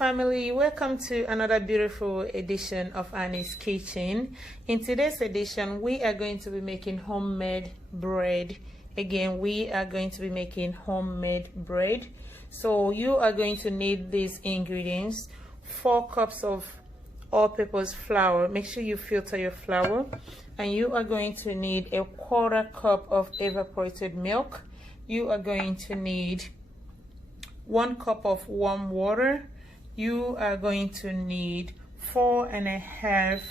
family, welcome to another beautiful edition of Annie's Kitchen. In today's edition, we are going to be making homemade bread. Again, we are going to be making homemade bread. So you are going to need these ingredients: 4 cups of all-purpose flour. Make sure you filter your flour. And you are going to need a 1/4 cup of evaporated milk. You are going to need 1 cup of warm water. You are going to need 4.5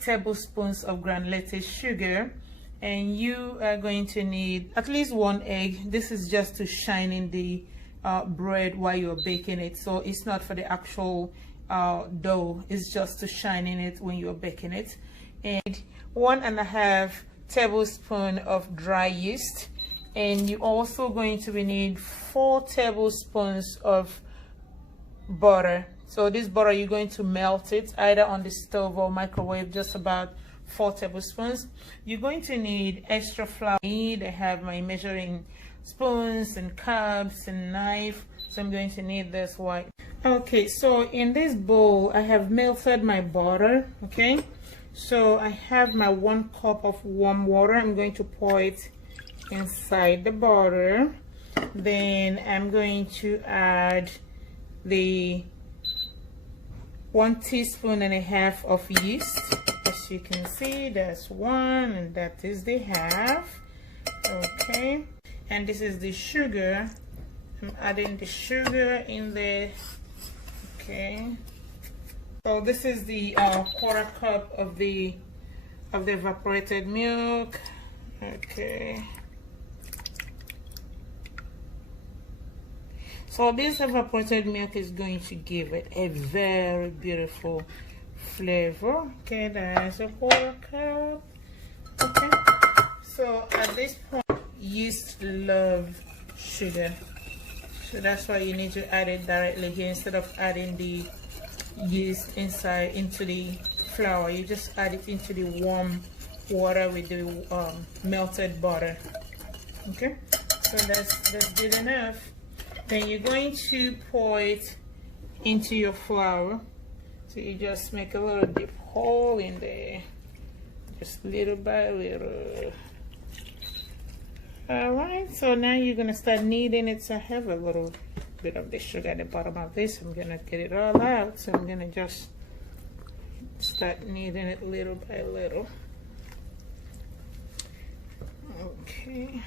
tablespoons of granulated sugar, and you are going to need at least 1 egg. This is just to shine in the bread while you're baking it, so it's not for the actual dough, it's just to shine in it when you're baking it. And 1.5 tablespoons of dry yeast. And you're also going to need 4 tablespoons of butter. So this butter, you're going to melt it either on the stove or microwave, just about 4 tablespoons. You're going to need extra flour. I have my measuring spoons and cups and knife, so I'm going to need this white. Okay, so in this bowl I have melted my butter. Okay, so I have my 1 cup of warm water. I'm going to pour it inside the butter. Then I'm going to add the 1.5 teaspoons of yeast. As you can see, that's 1 and that is the half. Okay, and this is the sugar. I'm adding the sugar in there. Okay, so this is the 1/4 cup of the evaporated milk. Okay, so this evaporated milk is going to give it a very beautiful flavor. Okay, that's a 1/4 cup. Okay, so at this point, yeast love sugar, so that's why you need to add it directly here instead of adding the yeast inside into the flour. You just add it into the warm water with the melted butter. Okay, so that's good enough. Then you're going to pour it into your flour. So you just make a little deep hole in there, just little by little. All right, so now you're gonna start kneading it. So I have a little bit of the sugar at the bottom of this. I'm gonna get it all out, so I'm gonna just start kneading it little by little. Okay.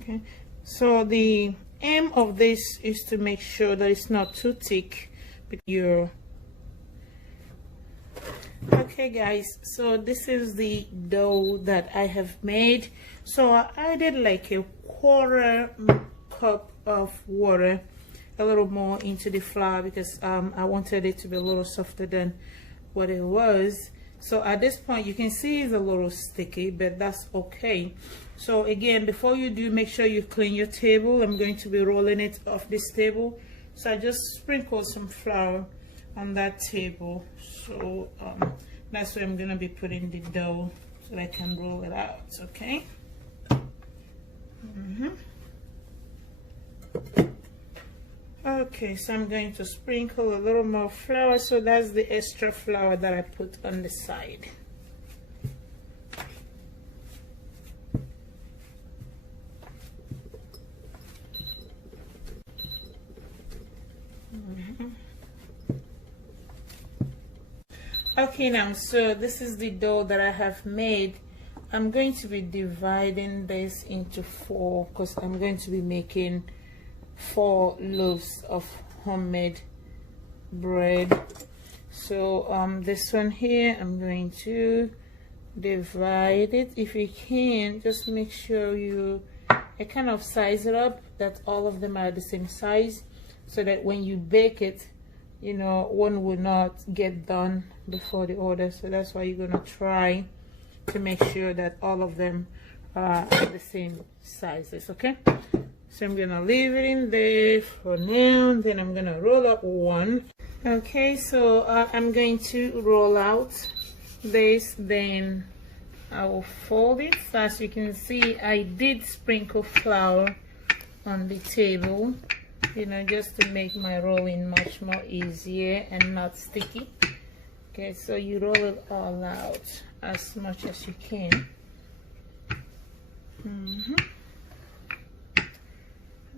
Okay, so the aim of this is to make sure that it's not too thick. Okay guys, so this is the dough that I have made. So I added like a 1/4 cup of water, a little more into the flour, because I wanted it to be a little softer than what it was. So at this point you can see it's a little sticky, but that's okay. So again, before you do, make sure you clean your table. I'm going to be rolling it off this table, so I just sprinkle some flour on that table. So that's where I'm going to be putting the dough so that I can roll it out. Okay. Okay, so I'm going to sprinkle a little more flour. So that's the extra flour that I put on the side. Okay, now so this is the dough that I have made. I'm going to be dividing this into 4 because I'm going to be making 4 loaves of homemade bread. So this one here, I'm going to divide it. If you can, just make sure you kind of size it up that all of them are the same size, so that when you bake it, you know, one will not get done before the other. So that's why you're gonna try to make sure that all of them are the same sizes. Okay, so I'm gonna leave it in there for now. Then I'm gonna roll up one. Okay, so I'm going to roll out this, then I will fold it. So as you can see, I did sprinkle flour on the table, you know, just to make my rolling much more easier and not sticky. Okay, so you roll it all out as much as you can.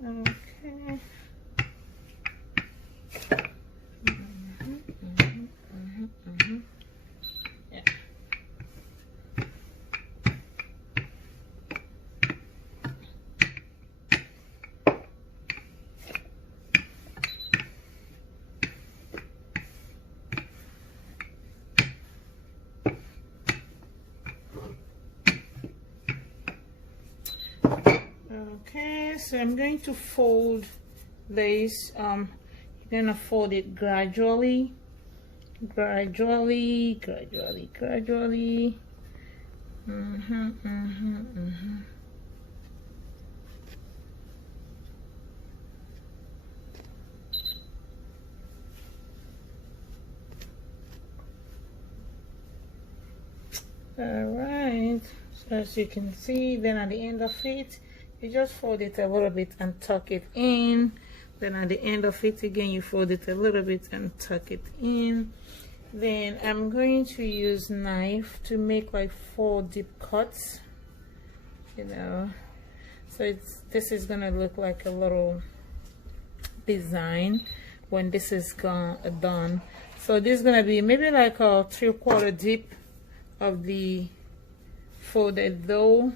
Okay. Yeah. Okay, so I'm going to fold this. You're gonna fold it gradually. All right, so as you can see, then at the end of it, you just fold it a little bit and tuck it in. Then at the end of it again, you fold it a little bit and tuck it in. Then I'm going to use knife to make like 4 deep cuts, you know, so this is gonna look like a little design when this is done. So this is gonna be maybe like a 3/4 deep of the folded dough.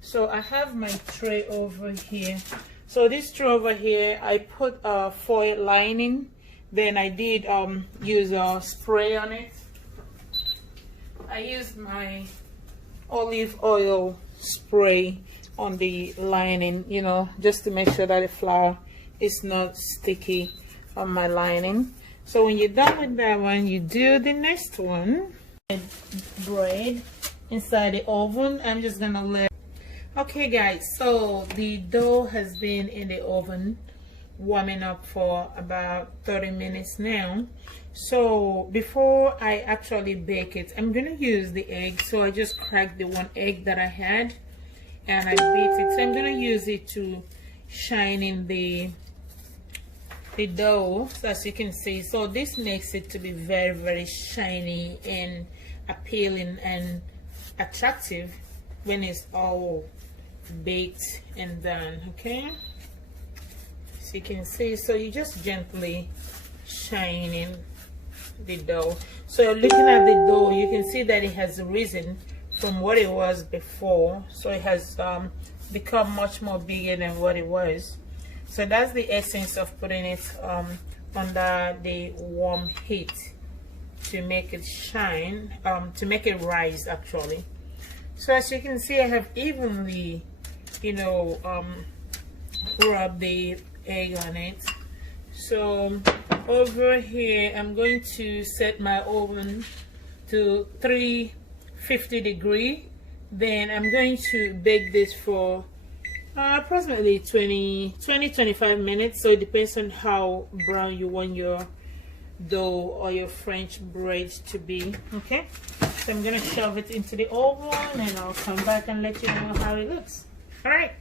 So I have my tray over here. So this tray over here, I put a foil lining. Then I did use a spray on it. I used my olive oil spray on the lining, you know, just to make sure that the flour is not sticky on my lining. So when you're done with that one, you do the next one. Bread inside the oven. I'm just gonna let. Okay guys, so the dough has been in the oven warming up for about 30 minutes now. So before I actually bake it, I'm gonna use the egg. So I just cracked the 1 egg that I had and I beat it. So I'm gonna use it to shine in the dough, so as you can see. So this makes it to be very, very shiny and appealing and attractive when it's all baked and done. Okay, so you can see, so you just gently shine in the dough. So looking at the dough, you can see that it has risen from what it was before. So it has become much more bigger than what it was. So that's the essence of putting it under the warm heat, to make it shine, to make it rise actually. So as you can see, I have evenly, you know, rubbed the egg on it. So over here, I'm going to set my oven to 350 degrees. Then I'm going to bake this for approximately 20-25 minutes. So it depends on how brown you want your dough or your French bread to be. Okay, so I'm gonna shove it into the oven and I'll come back and let you know how it looks. All right.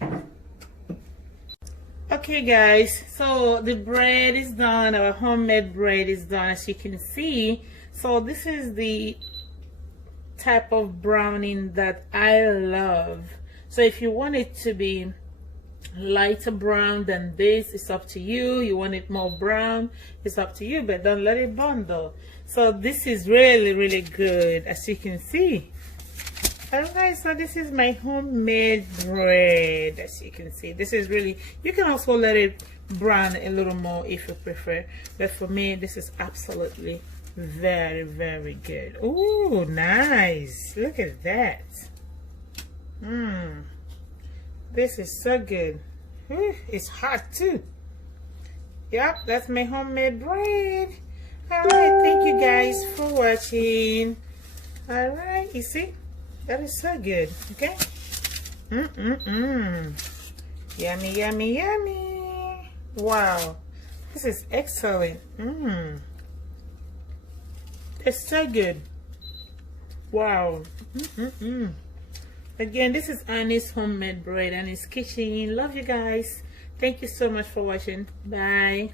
Okay guys, so the bread is done. Our homemade bread is done, as you can see. So this is the type of browning that I love. So if you want it to be lighter brown than this, it's up to you. You want it more brown, it's up to you, but don't let it burn though. So this is really, really good, as you can see. Alright, so this is my homemade bread, as you can see. This is really, you can also let it brown a little more if you prefer, but for me this is absolutely very, very good. Ooh, nice. Look at that. This is so good. It's hot too. Yep, that's my homemade bread. Alright, thank you guys for watching. Alright, you see, that is so good. Okay. Yummy, yummy, yummy. Wow, this is excellent. It's so good. Wow. Again, this is Annie's homemade bread, Annie's kitchen. Love you guys. Thank you so much for watching. Bye.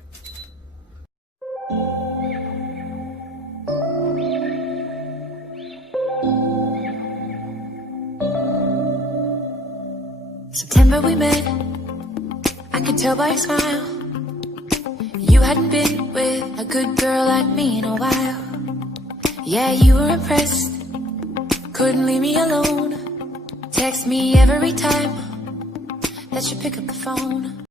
September we met, I could tell by your smile. You hadn't been with a good girl like me in a while. Yeah, you were impressed, couldn't leave me alone. Text me every time that you pick up the phone.